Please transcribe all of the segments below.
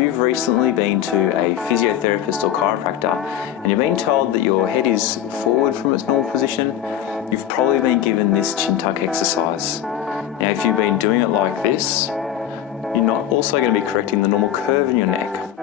you've recently been to a physiotherapist or chiropractor and you're being told that your head is forward from its normal position, you've probably been given this chin tuck exercise. Now, if you've been doing it like this, you're not also going to be correcting the normal curve in your neck,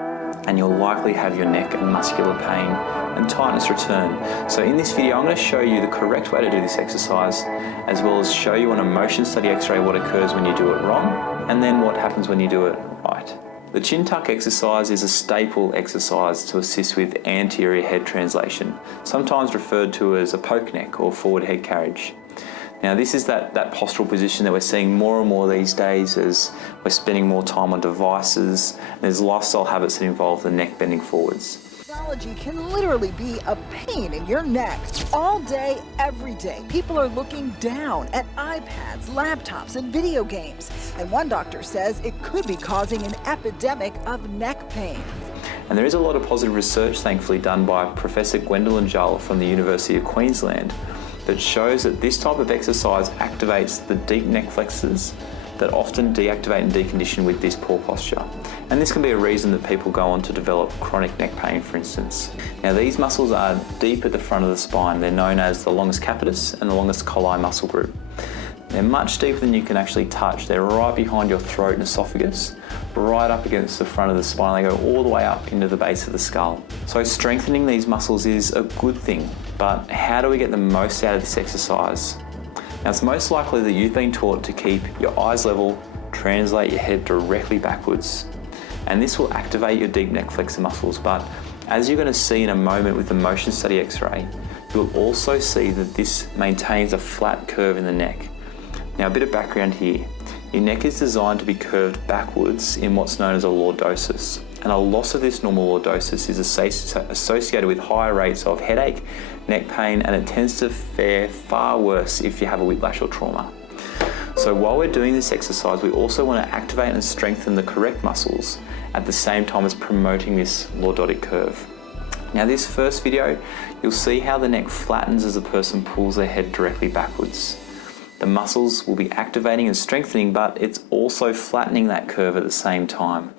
and you'll likely have your neck and muscular pain and tightness return. So in this video, I'm going to show you the correct way to do this exercise, as well as show you on a motion study x-ray what occurs when you do it wrong, and then what happens when you do it right. The chin tuck exercise is a staple exercise to assist with anterior head translation, sometimes referred to as a poke neck or forward head carriage. Now, this is that postural position that we're seeing more and more these days as we're spending more time on devices, and there's lifestyle habits that involve the neck bending forwards. Technology can literally be a pain in your neck all day, every day. People are looking down at iPads, laptops, and video games. And one doctor says it could be causing an epidemic of neck pain. And there is a lot of positive research, thankfully, done by Professor Gwendolyn Jull from the University of Queensland that shows that this type of exercise activates the deep neck flexors that often deactivate and decondition with this poor posture. And this can be a reason that people go on to develop chronic neck pain, for instance. Now, these muscles are deep at the front of the spine. They're known as the longest capitis and the longest colli muscle group. They're much deeper than you can actually touch. They're right behind your throat and esophagus, right up against the front of the spine. They go all the way up into the base of the skull. So strengthening these muscles is a good thing, but how do we get the most out of this exercise? Now, it's most likely that you've been taught to keep your eyes level, translate your head directly backwards, and this will activate your deep neck flexor muscles. But as you're going to see in a moment with the motion study x-ray, you'll also see that this maintains a flat curve in the neck. Now, a bit of background here. Your neck is designed to be curved backwards in what's known as a lordosis, and a loss of this normal lordosis is associated with higher rates of headache, neck pain, and it tends to fare far worse if you have a whiplash or trauma. So while we're doing this exercise, we also want to activate and strengthen the correct muscles at the same time as promoting this lordotic curve. Now, this first video, you'll see how the neck flattens as a person pulls their head directly backwards. The muscles will be activating and strengthening, but it's also flattening that curve at the same time.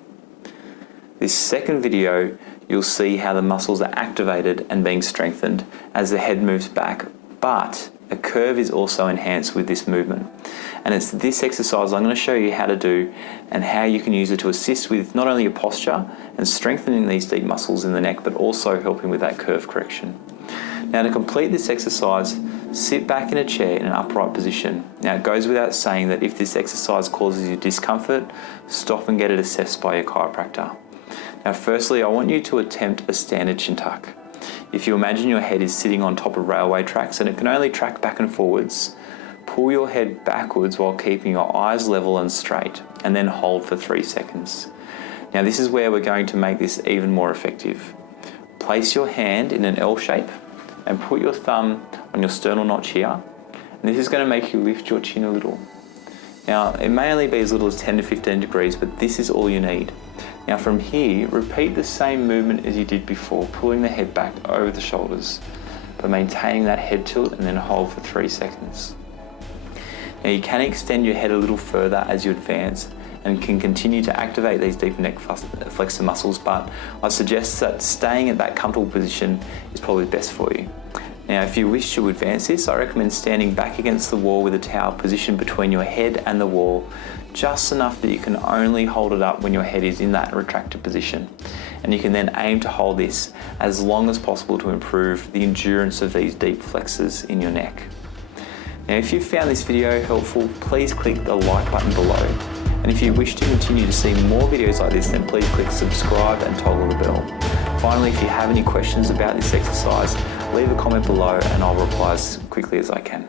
This second video, you'll see how the muscles are activated and being strengthened as the head moves back, but a curve is also enhanced with this movement. And it's this exercise I'm going to show you how to do and how you can use it to assist with not only your posture and strengthening these deep muscles in the neck, but also helping with that curve correction. Now, to complete this exercise, sit back in a chair in an upright position. Now, it goes without saying that if this exercise causes you discomfort, stop and get it assessed by your chiropractor. Now, firstly, I want you to attempt a standard chin tuck. If you imagine your head is sitting on top of railway tracks and it can only track back and forwards, pull your head backwards while keeping your eyes level and straight, and then hold for 3 seconds. Now, this is where we're going to make this even more effective. Place your hand in an L shape and put your thumb on your sternal notch here. And this is going to make you lift your chin a little. Now, it may only be as little as 10 to 15 degrees, but this is all you need. Now, from here, repeat the same movement as you did before, pulling the head back over the shoulders, but maintaining that head tilt, and then hold for 3 seconds. Now, you can extend your head a little further as you advance and can continue to activate these deep neck flexor muscles, but I suggest that staying at that comfortable position is probably best for you. Now, if you wish to advance this, I recommend standing back against the wall with a towel positioned between your head and the wall, just enough that you can only hold it up when your head is in that retracted position. And you can then aim to hold this as long as possible to improve the endurance of these deep flexors in your neck. Now, if you found this video helpful, please click the like button below. And if you wish to continue to see more videos like this, then please click subscribe and toggle the bell. Finally, if you have any questions about this exercise, leave a comment below and I'll reply as quickly as I can.